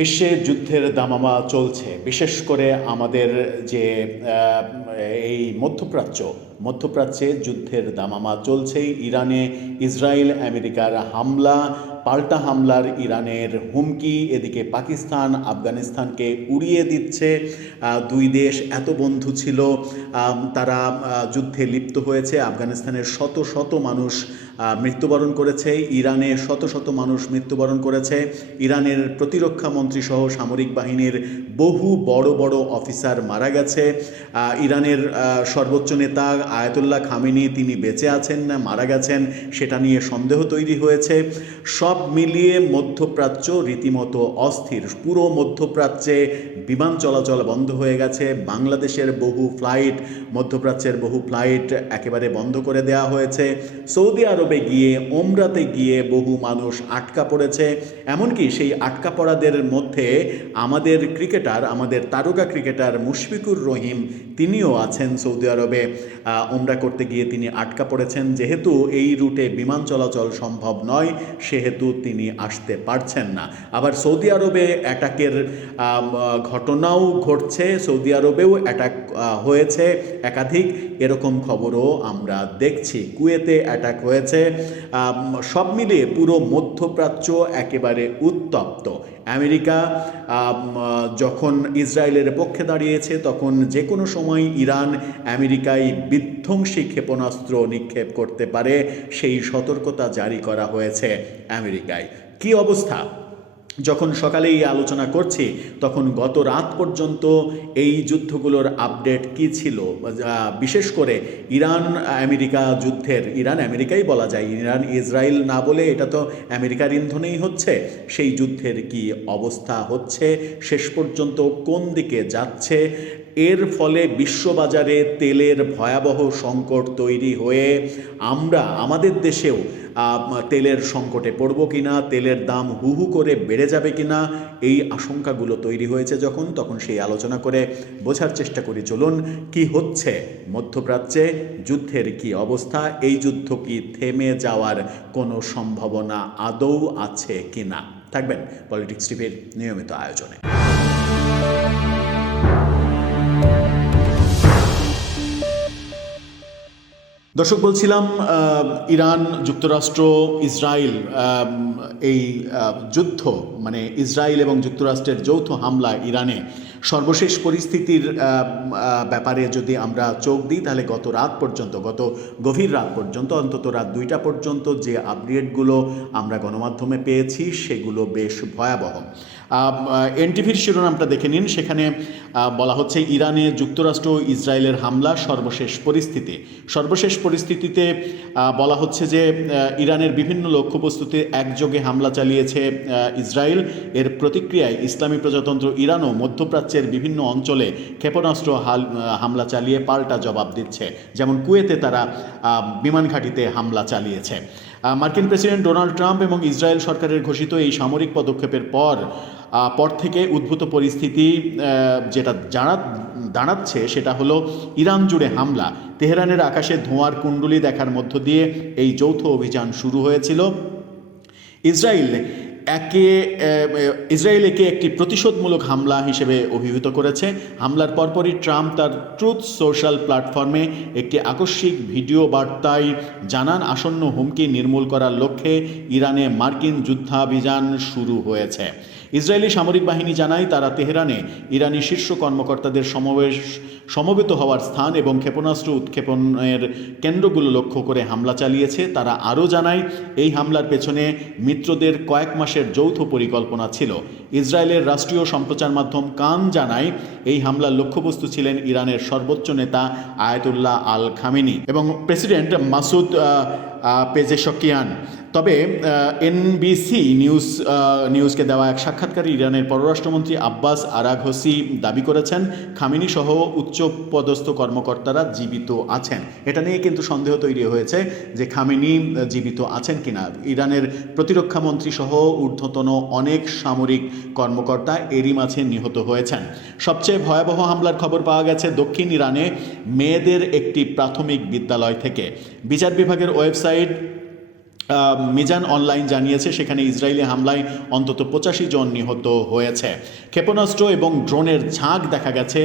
বিশ্বে যুদ্ধের দামামা চলছে, বিশেষ করে আমাদের যে এই মধ্যপ্রাচ্যে যুদ্ধের দামামা চলছে। ইরানে ইসরায়েল আমেরিকার হামলা, পাল্টা হামলার ইরানের হুমকি, এদিকে পাকিস্তান আফগানিস্তানকে উড়িয়ে দিচ্ছে। দুই দেশ এত বন্ধু ছিল, তারা যুদ্ধে লিপ্ত হয়েছে। আফগানিস্তানের শত শত মানুষ মৃত্যুবরণ করেছে, ইরানে শত শত মানুষ মৃত্যুবরণ করেছে। ইরানের প্রতিরক্ষা মন্ত্রী সহ সামরিক বাহিনীর বহু বড় বড় অফিসার মারা গেছে। ইরানের সর্বোচ্চ নেতা আয়াতুল্লাহ খামেনি, তিনি বেঁচে আছেন না মারা গেছেন সেটা নিয়ে সন্দেহ তৈরি হয়েছে। সব মিলিয়ে মধ্যপ্রাচ্য রীতিমতো অস্থির। পুরো মধ্যপ্রাচ্যে বিমান চলাচল বন্ধ হয়ে গেছে। বাংলাদেশের বহু ফ্লাইট, মধ্যপ্রাচ্যের বহু ফ্লাইট একেবারে বন্ধ করে দেওয়া হয়েছে। সৌদি আরবে গিয়ে ওমরাতে গিয়ে বহু মানুষ আটকা পড়েছে। এমনকি সেই আটকা পড়াদের মধ্যে আমাদের তারকা ক্রিকেটার মুশফিকুর রহিম, তিনিও আছেন সৌদি আরবে। ওমরা করতে গিয়ে তিনি আটকা পড়েছেন। যেহেতু এই রুটে বিমান চলাচল সম্ভব নয়, সেহেতু তিনি আসতে পারছেন না। আবার সৌদি আরবে অ্যাটাকের ঘটনাও ঘটছে, সৌদি আরবেও অ্যাটাক হয়েছে একাধিক, এরকম খবরও আমরা দেখছি। কুয়েতে অ্যাটাক হয়েছে। সব মিলিয়ে পুরো মধ্যপ্রাচ্য একেবারে উত্তপ্ত। আমেরিকা যখন ইসরায়েলের পক্ষে দাঁড়িয়েছে, তখন যে কোনো সময় ইরান আমেরিকায় বিধ্বংসী ক্ষেপণাস্ত্র নিক্ষেপ করতে পারে, সেই সতর্কতা জারি করা হয়েছে আমেরিকায়। কী অবস্থা? যখন সকালে এই আলোচনা করছি, তখন গত রাত পর্যন্ত এই যুদ্ধগুলোর আপডেট কি ছিল, বিশেষ করে ইরান আমেরিকা যুদ্ধের, ইরান আমেরিকাই বলা যায়, ইরান ইসরায়েল না বলে এটা তো আমেরিকার ইন্ধনেই হচ্ছে, সেই যুদ্ধের কি অবস্থা হচ্ছে, শেষ পর্যন্ত কোন দিকে যাচ্ছে, এর ফলে বিশ্ববাজারে তেলের ভয়াবহ সংকট তৈরি হয়ে আমাদের দেশেও তেলের সংকটে পড়ব কিনা, তেলের দাম হু হু করে বেড়ে যাবে কিনা, এই আশঙ্কাগুলো তৈরি হয়েছে তখন সেই আলোচনা করে বোঝার চেষ্টা করি। চলুন, কি হচ্ছে মধ্যপ্রাচ্যে, যুদ্ধের কি অবস্থা, এই যুদ্ধ কি থেমে যাওয়ার কোনো সম্ভাবনা আদৌ আছে কিনা। থাকবেন পলিটিক্স টিভির নিয়মিত আয়োজনে। দর্শক, বলছিলাম ইরান, যুক্তরাষ্ট্র, ইসরায়েল, এই যুদ্ধ মানে ইসরায়েল এবং যুক্তরাষ্ট্রের যৌথ হামলা ইরানে, সর্বশেষ পরিস্থিতির ব্যাপারে যদি আমরা চোখ দিই, তাহলে গত গভীর রাত পর্যন্ত, অন্তত রাত 2টা পর্যন্ত যে আপডেটগুলো আমরা গণমাধ্যমে পেয়েছি, সেগুলো বেশ ভয়াবহ। এনটিভির শিরোনামটা দেখে নিন। সেখানে বলা হচ্ছে, ইরানে যুক্তরাষ্ট্র ও ইসরায়েলের হামলা, সর্বশেষ পরিস্থিতিতে বলা হচ্ছে যে ইরানের বিভিন্ন লক্ষ্যবস্তুতে একযোগে হামলা চালিয়েছে ইসরায়েল। এর প্রতিক্রিয়ায় ইসলামী প্রজাতন্ত্র ইরানও মধ্যপ্রাচ্যের বিভিন্ন অঞ্চলে ক্ষেপণাস্ত্র হামলা চালিয়ে পাল্টা জবাব দিচ্ছে। যেমন কুয়েতে তারা বিমান ঘাঁটিতে হামলা চালিয়েছে। মার্কিন প্রেসিডেন্ট ডোনাল্ড ট্রাম্প এবং ইসরায়েল সরকারের ঘোষিত এই সামরিক পদক্ষেপের পর থেকে উদ্ভূত পরিস্থিতি যেটা দাঁড়াচ্ছে, সেটা হলো ইরান জুড়ে হামলা। তেহরানের আকাশে ধোঁয়ার কুণ্ডলী দেখার মধ্য দিয়ে এই যৌথ অভিযান শুরু হয়েছিল। ইসরায়েল একে একটি প্রতিশোধমূলক হামলা হিসেবে অভিহিত করেছে। হামলার পরপরই ট্রাম্প তার ট্রুথ সোশ্যাল প্ল্যাটফর্মে একটি আকস্মিক ভিডিও বার্তায় জানান, আসন্ন হুমকি নির্মূল করার লক্ষ্যে ইরানে মার্কিন যুদ্ধাভিযান শুরু হয়েছে। ইসরায়েলি সামরিক বাহিনী জানায়, তারা তেহরানে ইরানি শীর্ষ কর্মকর্তাদের সমবেত হওয়ার স্থান এবং ক্ষেপণাস্ত্র উৎক্ষেপণের কেন্দ্রগুলো লক্ষ্য করে হামলা চালিয়েছে। তারা আরও জানায়, এই হামলার পেছনে মিত্রদের কয়েক মাসের যৌথ পরিকল্পনা ছিল। ইসরায়েলের রাষ্ট্রীয় সম্প্রচার মাধ্যম কান জানায়, এই হামলার লক্ষ্যবস্তু ছিলেন ইরানের সর্বোচ্চ নেতা আয়াতুল্লাহ আল খামেনি এবং প্রেসিডেন্ট মাসুদ পেজেশকিয়ান। তবে এনবিসি নিউজকে দেওয়া এক সাক্ষাৎকারে ইরানের পররাষ্ট্রমন্ত্রী আব্বাস আরাঘসি দাবি করেছেন, খামেনি সহ উচ্চপদস্থ কর্মকর্তারা জীবিত আছেন। এটা নিয়ে কিন্তু সন্দেহ তৈরি হয়েছে যে খামেনি জীবিত আছেন কিনা। ইরানের প্রতিরক্ষা মন্ত্রী সহ ঊর্ধ্বতন অনেক সামরিক কর্মকর্তা এরই মাঝে নিহত হয়েছেন। সবচেয়ে ভয়াবহ হামলার খবর পাওয়া গেছে দক্ষিণ ইরানে মেয়েদের একটি প্রাথমিক বিদ্যালয় থেকে। বিচার বিভাগের ওয়েবসাইট মিজান অনলাইন জানিয়েছে সেখানে ইসরায়েলি হামলায় অন্তত 85 জন নিহত হয়েছে। ক্ষেপণাস্ত্র এবং ড্রোনের ঝাঁক দেখা গেছে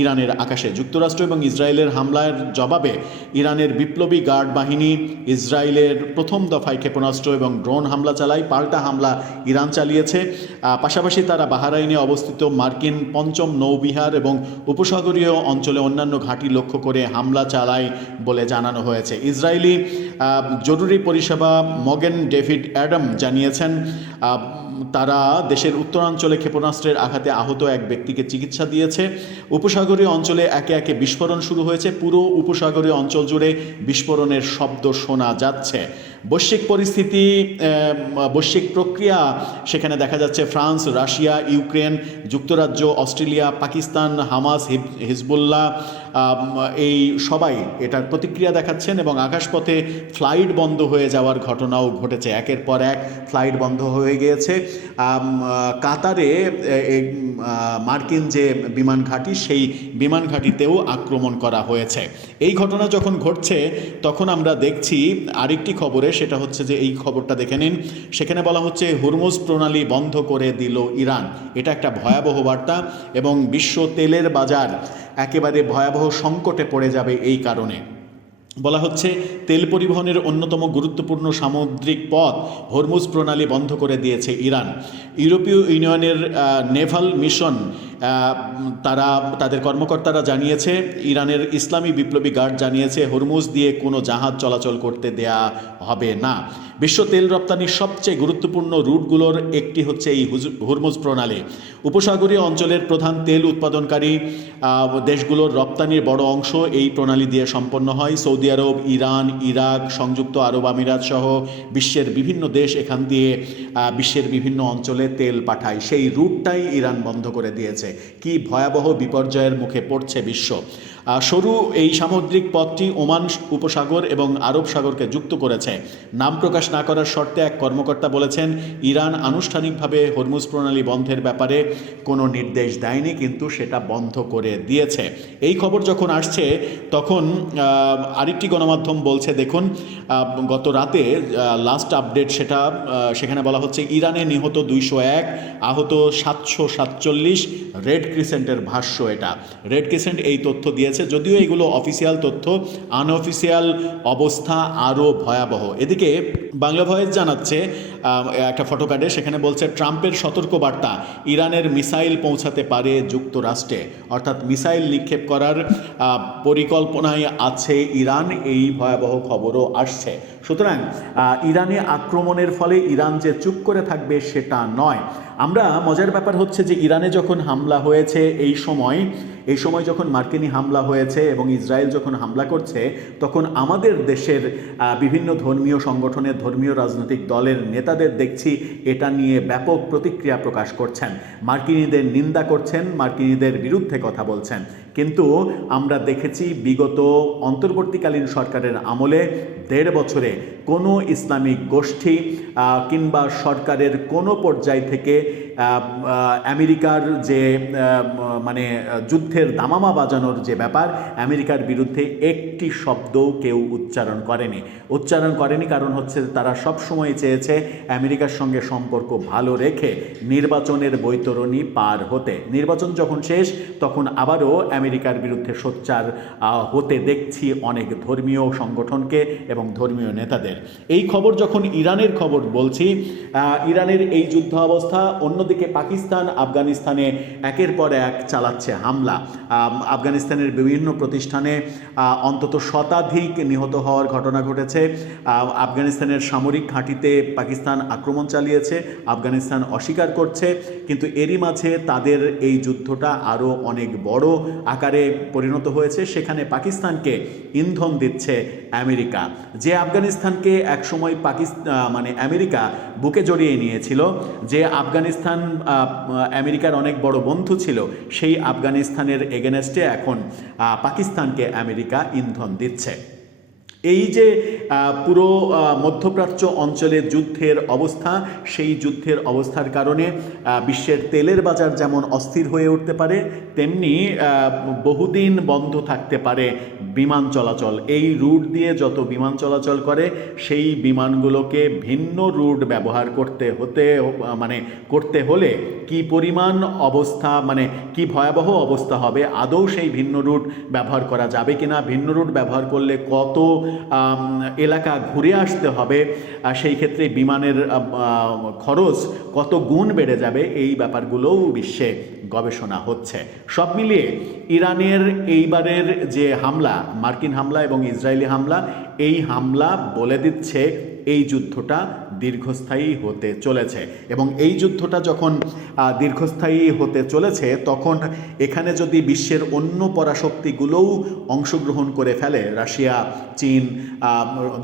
ইরানের আকাশে। যুক্তরাষ্ট্র এবং ইসরায়েলের হামলার জবাবে ইরানের বিপ্লবী গার্ড বাহিনী ইসরায়েলের প্রথম দফায় ক্ষেপণাস্ত্র এবং ড্রোন হামলা চালায়। পাল্টা হামলা ইরান চালিয়েছে। পাশাপাশি তারা বাহরাইনে অবস্থিত মার্কিন পঞ্চম নৌবিহার এবং উপসাগরীয় অঞ্চলে অন্যান্য ঘাঁটি লক্ষ্য করে হামলা চালায় বলে জানানো হয়েছে। ইসরায়েলি জরুরি পরিষেবা মগেন ডেভিড অ্যাডাম জানিয়েছেন তারা দেশের উত্তরাঞ্চলে ক্ষেপণাস্ত্রের আঘাতে আহত এক ব্যক্তিকে চিকিৎসা দিয়েছে। উপসাগরীয় অঞ্চলে একে একে বিস্ফোরণ শুরু হয়েছে। পুরো উপসাগরীয় অঞ্চল জুড়ে বিস্ফোরণের শব্দ শোনা যাচ্ছে। বৈশ্বিক প্রক্রিয়া সেখানে দেখা যাচ্ছে ফ্রান্স, রাশিয়া, ইউক্রেন, যুক্তরাজ্য, অস্ট্রেলিয়া, পাকিস্তান, হামাস, হিজবুল্লাহ এই সবাই এটার প্রতিক্রিয়া দেখাচ্ছেন এবং আকাশপথে ফ্লাইট বন্ধ হয়ে যাওয়ার ঘটনাও ঘটেছে। একের পর এক ফ্লাইট বন্ধ হয়ে গিয়েছে। কাতারে মার্কিন যে বিমান ঘাঁটি সেই বিমান ঘাঁটিতেও আক্রমণ করা হয়েছে। এই ঘটনা যখন ঘটছে তখন আমরা দেখছি আরেকটি খবরে, সেটা হচ্ছে যে এই খবরটা দেখে নিন। সেখানে বলা হচ্ছে হরমুজ প্রণালী বন্ধ করে দিল ইরান। এটা একটা ভয়াবহ বার্তা এবং বিশ্ব তেলের বাজার একেবারে ভয়াবহ সংকটে পড়ে যাবে এই কারণে। বলা হচ্ছে তেল পরিবহনের অন্যতম গুরুত্বপূর্ণ সামুদ্রিক পথ হরমুজ প্রণালী বন্ধ করে দিয়েছে ইরান। ইউরোপীয় ইউনিয়নের নেভাল মিশন তাদের কর্মকর্তারা জানিয়েছে, ইরানের ইসলামী বিপ্লবী গার্ড জানিয়েছে হরমুজ দিয়ে কোনো জাহাজ চলাচল করতে দেয়া হবে না। বিশ্ব তেল রপ্তানির সবচেয়ে গুরুত্বপূর্ণ রুটগুলোর একটি হচ্ছে এই হরমুজ প্রণালী। উপসাগরীয় অঞ্চলের প্রধান তেল উৎপাদনকারী দেশগুলোর রপ্তানির বড় অংশ এই প্রণালী দিয়ে সম্পন্ন হয়। সৌদি আরব, ইরান, ইরাক, সংযুক্ত আরব আমিরাত সহ বিশ্বের বিভিন্ন দেশ এখান দিয়ে বিশ্বের বিভিন্ন অঞ্চলে তেল পাঠায়। সেই রুটটাই ইরান বন্ধ করে দিয়েছে। কি ভয়াবহ বিপর্যয়ের মুখে পড়ছে বিশ্ব। সরু এই সামুদ্রিক পথটি ওমান উপসাগর এবং আরব সাগরকে যুক্ত করেছে। নাম প্রকাশ না করার শর্তে এক কর্মকর্তা বলেছেন, ইরান আনুষ্ঠানিকভাবে হরমুজ প্রণালী বন্ধের ব্যাপারে কোনো নির্দেশ দেয়নি, কিন্তু সেটা বন্ধ করে দিয়েছে। এই খবর যখন আসছে তখন আরেকটি গণমাধ্যম বলছে, দেখুন গত রাতে লাস্ট আপডেট সেখানে বলা হচ্ছে ইরানে নিহত 201, আহত 747। রেড ক্রিসেন্টের ভাষ্য এটা। রেড ক্রিসেন্ট এই তথ্য দিয়েছে, যদিও এগুলো অফিসিয়াল তথ্য। আনঅফিসিয়াল অবস্থা আরও ভয়াবহ। এদিকে বাংলা ভয়েস জানাচ্ছে একটা ফটোকার্ডে, সেখানে বলছে ট্রাম্পের সতর্কবার্তা, ইরানের মিসাইল পৌঁছাতে পারে যুক্তরাষ্ট্রে। অর্থাৎ মিসাইল নিক্ষেপ করার পরিকল্পনায় আছে ইরান, এই ভয়াবহ খবরও আসছে। সুতরাং ইরানে আক্রমণের ফলে ইরান যে চুপ করে থাকবে সেটা নয়। আমরা মজার ব্যাপার হচ্ছে যে ইরানে যখন হামলা হয়েছে এই সময় যখন মার্কিনী হামলা হয়েছে এবং ইসরায়েল যখন হামলা করছে, তখন আমাদের দেশের বিভিন্ন ধর্মীয় সংগঠনের, ধর্মীয় রাজনৈতিক দলের নেতাদের দেখছি এটা নিয়ে ব্যাপক প্রতিক্রিয়া প্রকাশ করছেন, মার্কিনীদের নিন্দা করছেন, মার্কিনীদের বিরুদ্ধে কথা বলছেন। কিন্তু আমরা দেখেছি বিগত অন্তর্বর্তীকালীন সরকারের আমলে 1.5 বছরে কোনো ইসলামিক গোষ্ঠী কিংবা সরকারের কোনো পর্যায় থেকে আমেরিকার যে মানে যুদ্ধের দামামা বাজানোর যে ব্যাপার, আমেরিকার বিরুদ্ধে একটি শব্দও কেউ উচ্চারণ করেনি। কারণ হচ্ছে তারা সব সময় চেয়েছে আমেরিকার সঙ্গে সম্পর্ক ভালো রেখে নির্বাচনের বৈতরণী পার হতে। নির্বাচন যখন শেষ তখন আবারও আমেরিকার বিরুদ্ধে সোচ্চার হতে দেখছি অনেক ধর্মীয় সংগঠনকে এবং ধর্মীয় নেতাদের। এই খবর যখন ইরানের খবর বলছি, ইরানের এই যুদ্ধ অবস্থা। অন্যদিকে পাকিস্তান আফগানিস্তানে একের পর এক চালাচ্ছে হামলা। আফগানিস্তানের বিভিন্ন প্রতিষ্ঠানে অন্তত শতাধিক নিহত হওয়ার ঘটনা ঘটেছে। আফগানিস্তানের সামরিক ঘাঁটিতে পাকিস্তান আক্রমণ চালিয়েছে, আফগানিস্তান অস্বীকার করছে। কিন্তু এরই মাঝে তাদের এই যুদ্ধটা আরও অনেক বড় আকারে পরিণত হয়েছে। সেখানে পাকিস্তানকে ইন্ধন দিচ্ছে আমেরিকা। যে আফগানিস্তানকে একসময় আমেরিকা বুকে জড়িয়ে নিয়েছিল, যে আফগানিস্তান আমেরিকার অনেক বড় বন্ধু ছিল, সেই আফগানিস্তানের এগেনস্টে এখন পাকিস্তানকে আমেরিকা ইন্ধন দিচ্ছে। এই যে পুরো মধ্যপ্রাচ্য অঞ্চলে যুদ্ধের অবস্থা, সেই যুদ্ধের অবস্থার কারণে বিশ্বের তেলের বাজার যেমন অস্থির হয়ে উঠতে পারে, তেমনি বহুদিন বন্ধ থাকতে পারে বিমান চলাচল। এই রুট দিয়ে যত বিমান চলাচল করে সেই বিমানগুলোকে ভিন্ন রুট ব্যবহার করতে হলে কি পরিমাণ অবস্থা, কি ভয়াবহ অবস্থা হবে, আদৌ সেই ভিন্ন রুট ব্যবহার করা যাবে কিনা, ভিন্ন রুট ব্যবহার করলে কত এলাকা ঘুরে আসতে হবে, সেই ক্ষেত্রে বিমানের খরচ কত গুণ বেড়ে যাবে, এই ব্যাপারগুলোও বিশ্বে গবেষণা হচ্ছে। সব মিলিয়ে ইরানের এইবারের যে হামলা, মার্কিন হামলা এবং ইসরায়েলি হামলা, এই হামলা বলে দিচ্ছে এই যুদ্ধটা দীর্ঘস্থায়ী হতে চলেছে। এবং এই যুদ্ধটা যখন দীর্ঘস্থায়ী হতে চলেছে, তখন এখানে যদি বিশ্বের অন্য পরাশক্তিগুলোও অংশগ্রহণ করে ফেলে, রাশিয়া, চীন,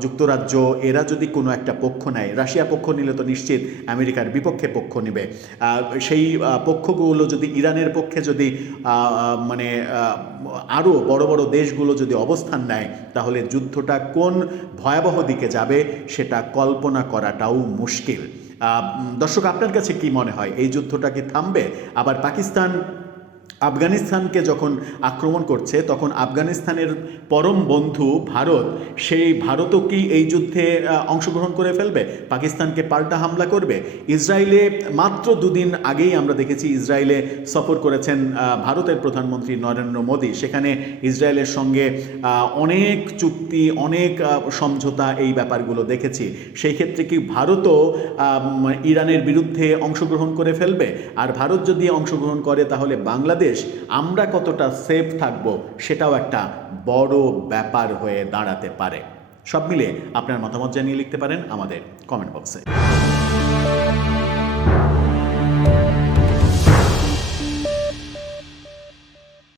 যুক্তরাজ্য, এরা যদি কোনো একটা পক্ষ নেয়, রাশিয়া পক্ষ নিলে তো নিশ্চিত আমেরিকার বিপক্ষে পক্ষ নেবে, সেই পক্ষগুলো যদি ইরানের পক্ষে যদি আরও বড় বড় দেশগুলো যদি অবস্থান নেয়, তাহলে যুদ্ধটা কোন ভয়াবহ দিকে যাবে সেটা কল্পনা করাটাও মুশকিল। দর্শক, আপনার কাছে কি মনে হয়, এই যুদ্ধটা কি থামবে? আবার পাকিস্তান আফগানিস্তানকে যখন আক্রমণ করছে, তখন আফগানিস্তানের পরম বন্ধু ভারত, সেই ভারতও কি এই যুদ্ধে অংশগ্রহণ করে ফেলবে, পাকিস্তানকে পাল্টা হামলা করবে? ইসরায়েলে মাত্র দুদিন আগেই আমরা দেখেছি ইসরায়েলে সফর করেছেন ভারতের প্রধানমন্ত্রী নরেন্দ্র মোদী। সেখানে ইসরায়েলের সঙ্গে অনেক চুক্তি, অনেক সমঝোতা, এই ব্যাপারগুলো দেখেছি। সেই ক্ষেত্রে কি ভারতও ইরানের বিরুদ্ধে অংশগ্রহণ করে ফেলবে? আর ভারত যদি অংশগ্রহণ করে, তাহলে বাংলাদেশ, আমরা কতটা সেফ থাকব, সেটাও একটা বড় ব্যাপার হয়ে দাঁড়াতে পারে। সব মিলে আপনার মতামত জানিয়ে লিখতে পারেন আমাদের কমেন্ট বক্সে।